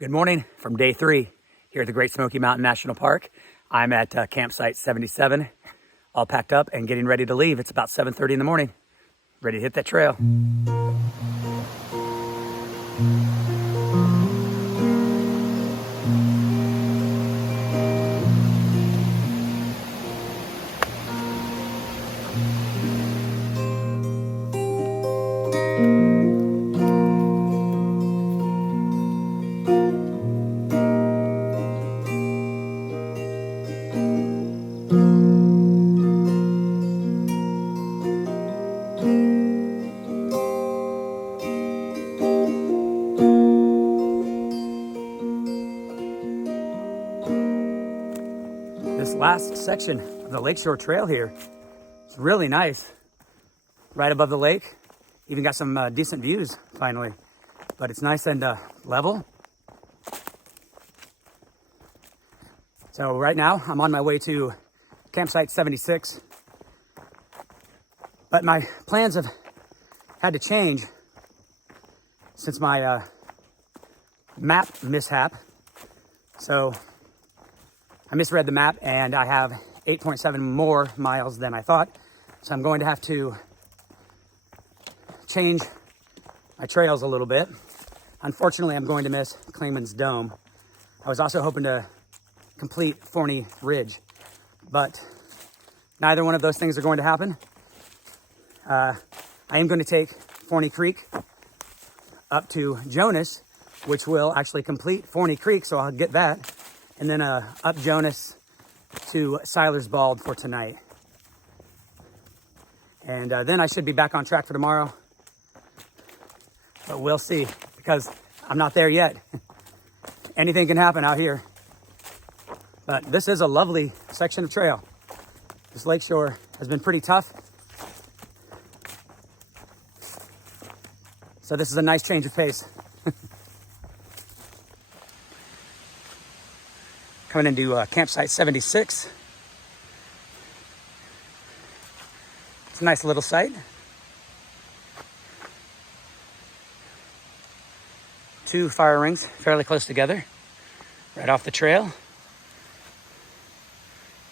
Good morning from day 3 here at the Great Smoky Mountain National Park. I'm at campsite 77, all packed up and getting ready to leave. It's about 7:30 in the morning, ready to hit that trail. This last section of the Lakeshore Trail here is really nice. Right above the lake. Even got some decent views finally. But it's nice and level. So right now I'm on my way to campsite 76. But my plans have had to change since my map mishap. So I misread the map and I have 8.7 more miles than I thought. So I'm going to have to change my trails a little bit. Unfortunately, I'm going to miss Clayman's Dome. I was also hoping to complete Forney Ridge, but neither one of those things are going to happen. I am going to take Forney Creek up to Jonas, which will actually complete Forney Creek, so I'll get that. And then up Jonas to Silers Bald for tonight. And then I should be back on track for tomorrow. But we'll see, because I'm not there yet. Anything can happen out here. But this is a lovely section of trail. This lakeshore has been pretty tough. So this is a nice change of pace. Coming into campsite 76. It's a nice little site. 2 fire rings fairly close together, right off the trail,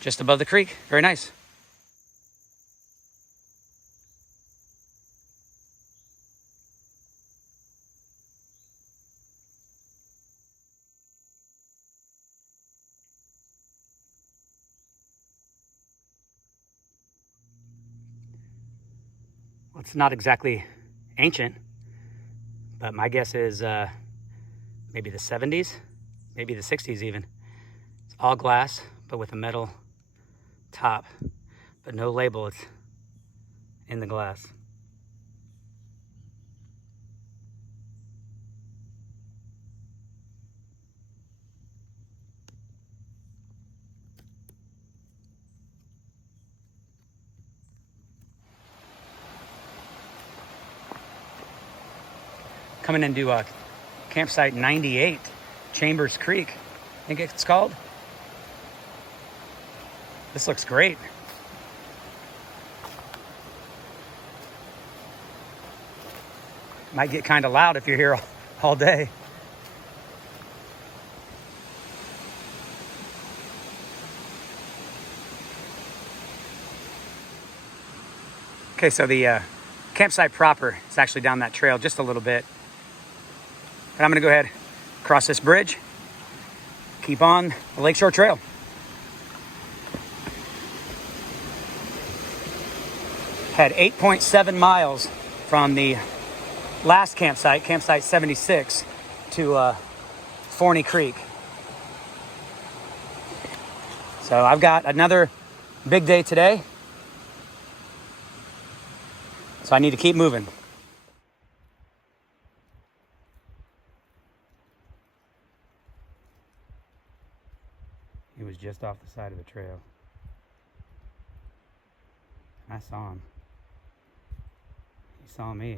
just above the creek. Very nice. Well, it's not exactly ancient, but my guess is maybe the 70s, maybe the 60s even. It's all glass, but with a metal top, but no label. It's in the glass. Coming into campsite 98, Chambers Creek, I think it's called. This looks great. Might get kind of loud if you're here all day. Okay, so the campsite proper is actually down that trail just a little bit. But I'm gonna go ahead, cross this bridge, keep on the Lakeshore Trail. Had 8.7 miles from the last campsite, campsite 76, to Forney Creek. So I've got another big day today. So I need to keep moving. He was just off the side of the trail. I saw him. He saw me.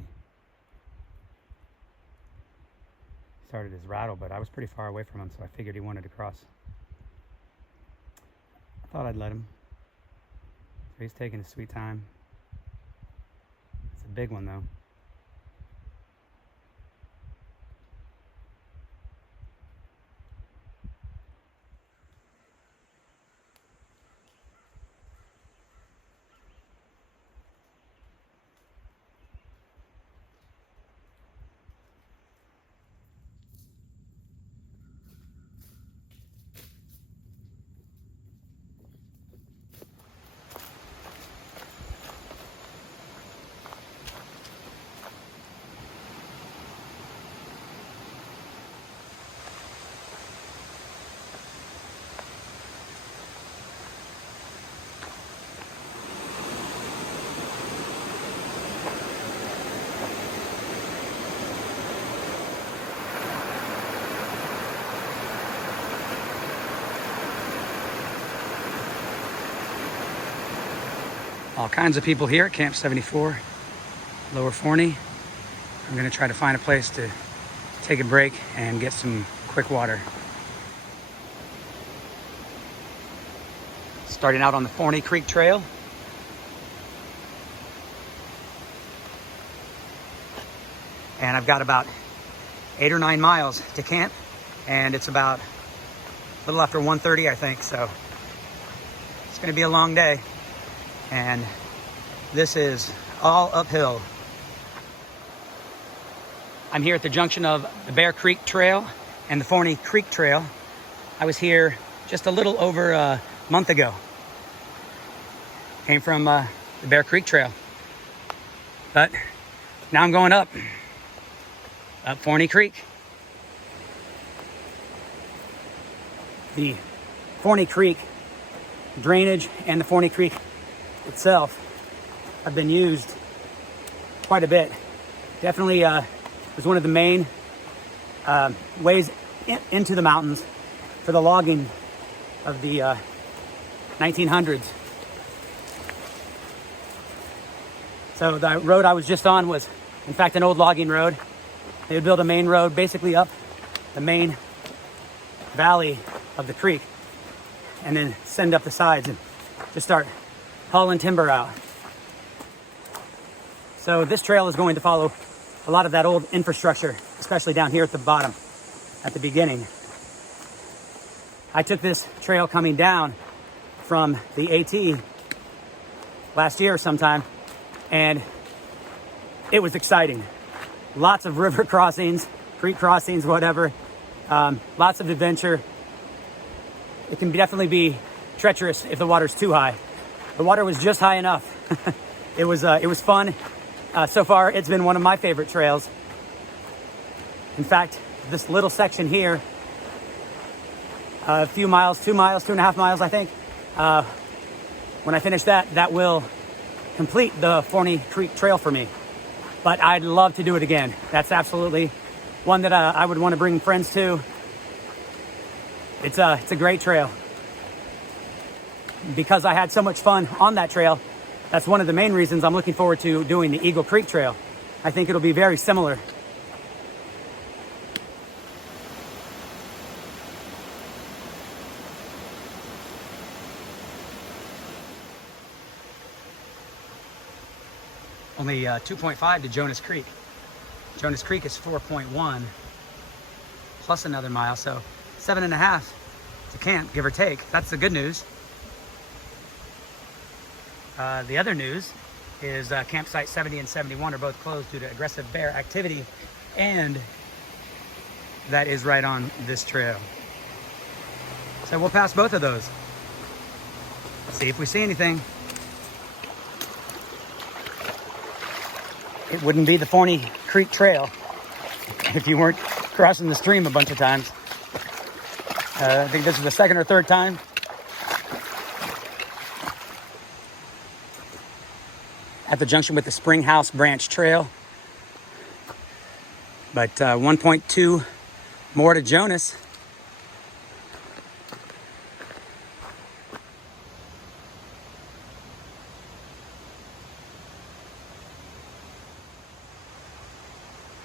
He started his rattle, but I was pretty far away from him, so I figured he wanted to cross. I thought I'd let him. So he's taking his sweet time. It's a big one, though. All kinds of people here at Camp 74, Lower Forney. I'm gonna try to find a place to take a break and get some quick water. Starting out on the Forney Creek trail. And I've got about 8 or 9 miles to camp, and it's about a little after 1:30, I think, so it's gonna be a long day. And this is all uphill. I'm here at the junction of the Bear Creek Trail and the Forney Creek Trail. I was here just a little over a month ago. Came from the Bear Creek Trail. But now I'm going up Forney Creek. The Forney Creek drainage and the Forney Creek itself have been used quite a bit. Definitely was one of the main ways into the mountains for the logging of the 1900s. So the road I was just on was, in fact, an old logging road. They would build a main road basically up the main valley of the creek and then send up the sides and just start hauling timber out. So this trail is going to follow a lot of that old infrastructure, especially down here at the bottom, at the beginning. I took this trail coming down from the AT last year sometime, and it was exciting. Lots of river crossings, creek crossings, whatever. Lots of adventure. It can definitely be treacherous if the water's too high. The water was just high enough. It was fun. So far, it's been one of my favorite trails. In fact, this little section here, a few miles, 2.5 miles, I think. When I finish that, that will complete the Forney Creek Trail for me. But I'd love to do it again. That's absolutely one that I would want to bring friends to. It's a great trail. Because I had so much fun on that trail, that's one of the main reasons I'm looking forward to doing the Eagle Creek Trail. I think it'll be very similar. Only 2.5 to Jonas Creek. Jonas Creek is 4.1 plus another mile, so 7.5 to camp, give or take. That's the good news. The other news is campsite 70 and 71 are both closed due to aggressive bear activity, and that is right on this trail. So we'll pass both of those. See if we see anything. It wouldn't be the Forney Creek Trail if you weren't crossing the stream a bunch of times. I think this is the second or third time. At the junction with the Spring House Branch Trail. But 1.2 more to Jonas.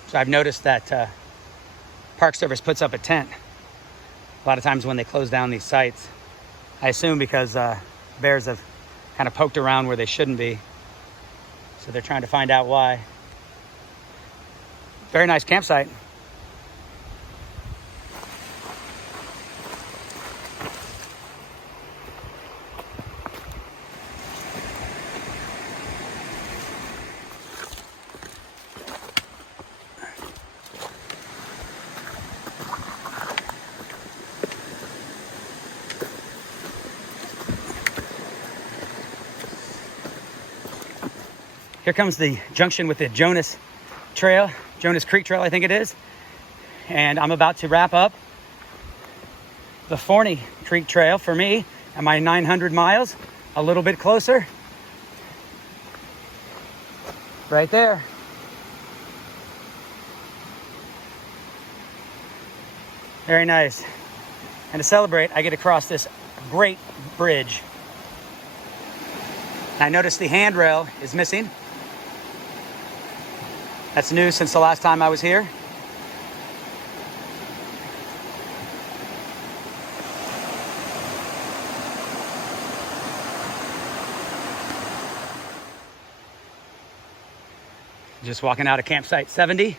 So I've noticed that Park Service puts up a tent a lot of times when they close down these sites. I assume because bears have kind of poked around where they shouldn't be. So they're trying to find out why. Very nice campsite. Here comes the junction with the Jonas Trail, Jonas Creek Trail, I think it is. And I'm about to wrap up the Forney Creek Trail for me and my 900 miles, a little bit closer. Right there. Very nice. And to celebrate, I get to cross this great bridge. I noticed the handrail is missing. That's new since the last time I was here. Just walking out of campsite 70.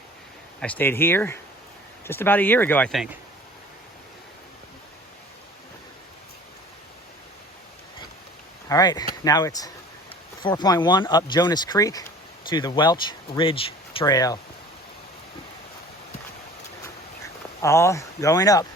I stayed here just about a year ago, I think. All right, now it's 4.1 up Jonas Creek to the Welch Ridge Trail. All going up.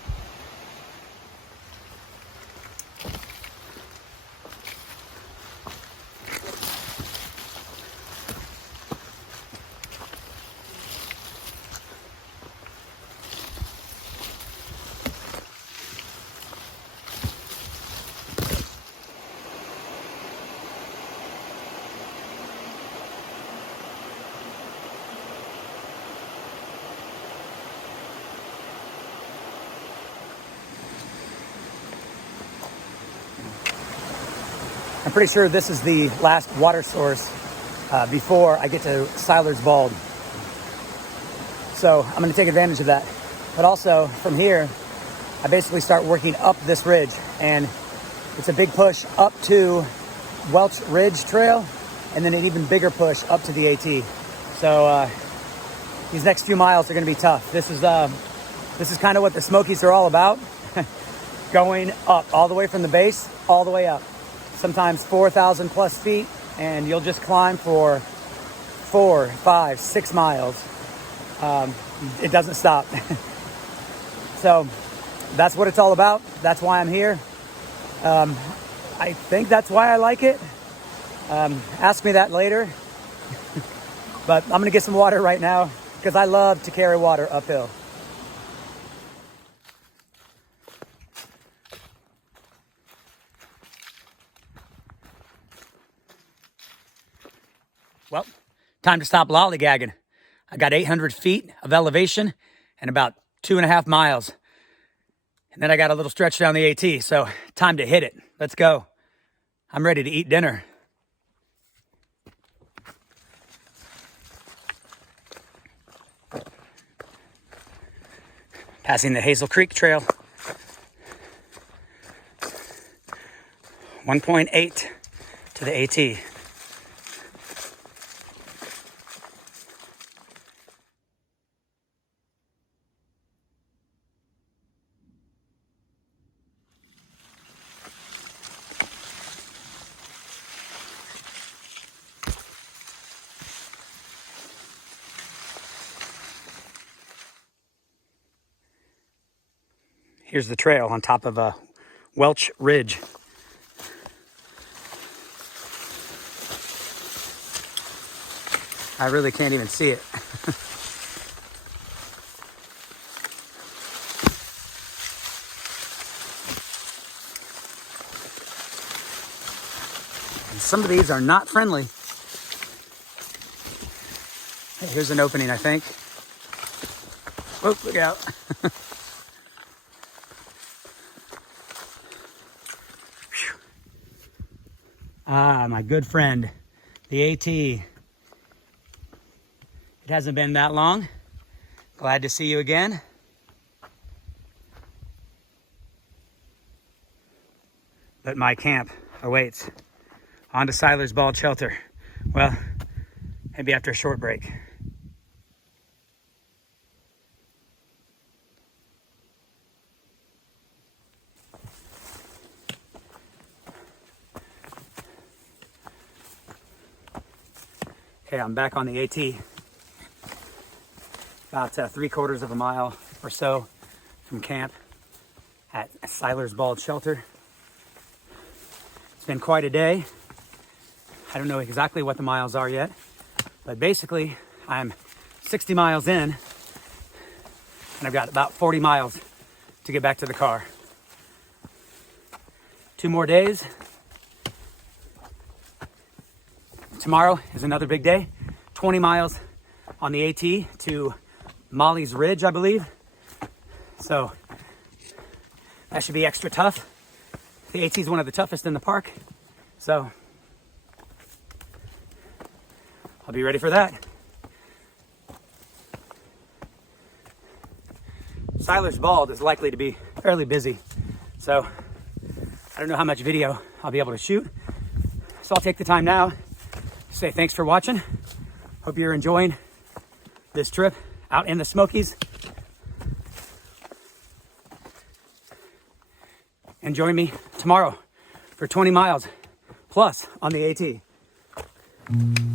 I'm pretty sure this is the last water source before I get to Silers Bald. So I'm going to take advantage of that. But also from here, I basically start working up this ridge, and it's a big push up to Welch Ridge Trail, and then an even bigger push up to the AT. So these next few miles are going to be tough. This is kind of what the Smokies are all about. Going up all the way from the base, all the way up. Sometimes 4,000 plus feet, and you'll just climb for 4, 5, 6 miles. It doesn't stop. So that's what it's all about. That's why I'm here. I think that's why I like it. Ask me that later. But I'm gonna get some water right now because I love to carry water uphill. Well, time to stop lollygagging. I got 800 feet of elevation and about 2.5 miles. And then I got a little stretch down the AT, so time to hit it. Let's go. I'm ready to eat dinner. Passing the Hazel Creek Trail. 1.8 to the AT. Here's the trail on top of a Welch Ridge. I really can't even see it. And some of these are not friendly. Hey, here's an opening, I think. Oh, look out. Ah, my good friend, the AT. It hasn't been that long. Glad to see you again. But my camp awaits. On to Silers Bald shelter. Well, maybe after a short break. Okay, I'm back on the AT. About 3/4 of a mile or so from camp at Silers Bald shelter. It's been quite a day. I don't know exactly what the miles are yet, but basically I'm 60 miles in and I've got about 40 miles to get back to the car. 2 more days. Tomorrow is another big day. 20 miles on the AT to Molly's Ridge, I believe. So that should be extra tough. The AT is one of the toughest in the park. So I'll be ready for that. Silers Bald is likely to be fairly busy, so I don't know how much video I'll be able to shoot. So I'll take the time now to say thanks for watching. Hope you're enjoying this trip out in the Smokies. And join me tomorrow for 20 miles plus on the AT.